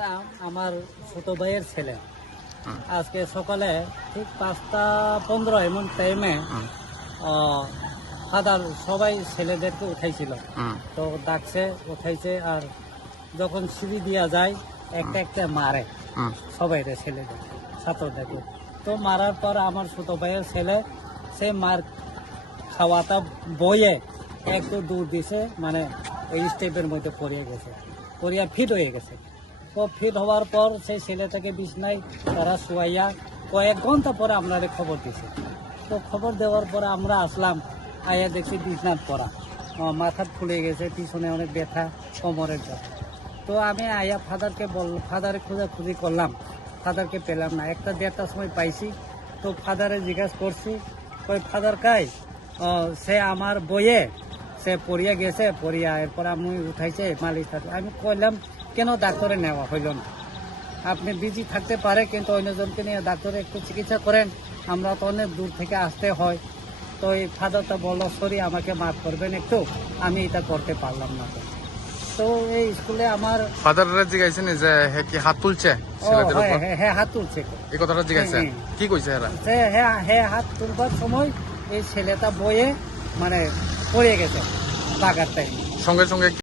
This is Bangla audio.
ছেলেটা আমার ছোট ভাইয়ের ছেলে। আজকে সকালে ঠিক 5:15 এমন টাইমে ফাদার সবাই ছেলেদেরকে উঠাইছিল, তো ডাকছে, উঠাইছে, আর যখন সিঁড়ি দিয়া যায় একটা একটা মারে সবাই ছেলেদের ছাত্রদেরকে। তো মারার পর আমার ছোট ভাইয়ের ছেলে সে মার খাওয়াটা বয়ে একটু দূর দিছে, মানে ওই স্টেপের মধ্যে পড়িয়ে গেছে, পড়িয়া ফিট হয়ে গেছে। তো ফিট হওয়ার পর সেই ছেলেটাকে বিছনায় তারা শুয়াইয়া কয়েক ঘন্টা পরে আপনারে খবর দিছে। তো খবর দেওয়ার পরে আমরা আসলাম, আয়া দেখছি বিছনার পড়া, মাথা ফুলে গেছে, পিছনে অনেক ব্যথা, কোমরের ব্যথা। তো আমি আয়া ফাদারকে ফাদারে খোঁজাখুঁজি করলাম, ফাদারকে পেলাম না। 1-1:30টার সময় পাইছি। তো ফাদারে জিজ্ঞাসা করছি, ওই ফাদার কাই? সে আমার বইয়ে সে পড়িয়া গেছে, পড়িয়া এরপর আমি উঠাইছে মালিশ থাকে। আমি কইলাম, কেন ডাক্তারে নেওয়া হইল না? আপনি বিজি থাকতে পারে, কিন্তু অন্যজনকে নিয়ে ডাক্তারে একটু চিকিৎসা করেন, আমরা তো অনেক দূর থেকে আসতে হয়। তো এই ফাদারটা বললো, সরি, আমাকে মাফ করবেন একটু, আমি এটা করতে পারলাম না। তো এই স্কুলে আমার ফাদাররা জিজ্ঞাসেন যে হে কি হাত তুলছে ছেলেদের উপর? হ্যাঁ, হাত তুলছে। এই কথাটা জিজ্ঞাসেন, কি কইছে এরা? হ্যাঁ, হাত তুলবার সময় এই ছেলেটা বয়ে মানে পড়ে গেছে বাগার টাইম। সঙ্গে সঙ্গে